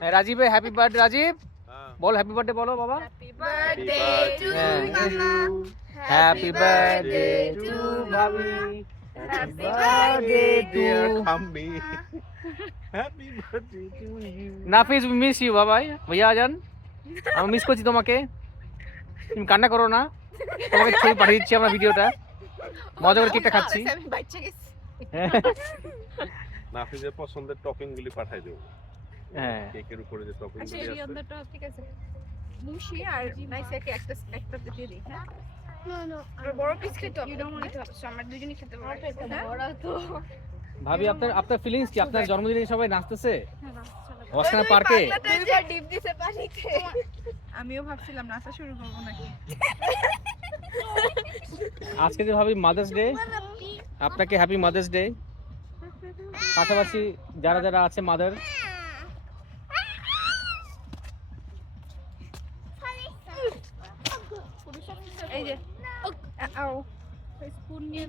Rajib happy birthday Rajib বল happy birthday বলো বাবা হ্যাপি বার্থডে টু মামা হ্যাপি বার্থডে টু ভাবি হ্যাপি বার্থডে টু আমি happy birthday to you Nafis miss you বাবাই ভাইয়া যান আমি মিস করছি তোমাকে তুমি কান্না করো না তোমাকে ছবি পাঠিয়ে দিচ্ছি আমরা ভিডিওটা মজা করে কেকটা খাচ্ছি আমি বাচ্চা গেছি নাফিজের পছন্দের টপিং গুলি পাঠাই দেব হ্যাঁ কেকের উপরে যে টপিং আচ্ছা গুলি এই আছে অন্যটা ঠিক আছে মুশি আর নাইসাকে একটা দিয়ে দিই হ্যাঁ আর বড় পিস খেতে হবে আমরা দুজনেই খেতে পারবো বড় তো ভাবি আপনার ফিলিংস কি আপনার জন্মদিনে সবাই নাচতেছে অস্কার পার্কে দুইবার ডিপ দিছে পানিতে আমিও ভাবছিলাম নাচা শুরু করব নাকি আজকে যে ভাবি মাদার্স ডে আপনাকে হ্যাপি মাদার্স ডে পাশাপাশি যারা যারা আছে মাদার এই যে স্পুন নিয়ে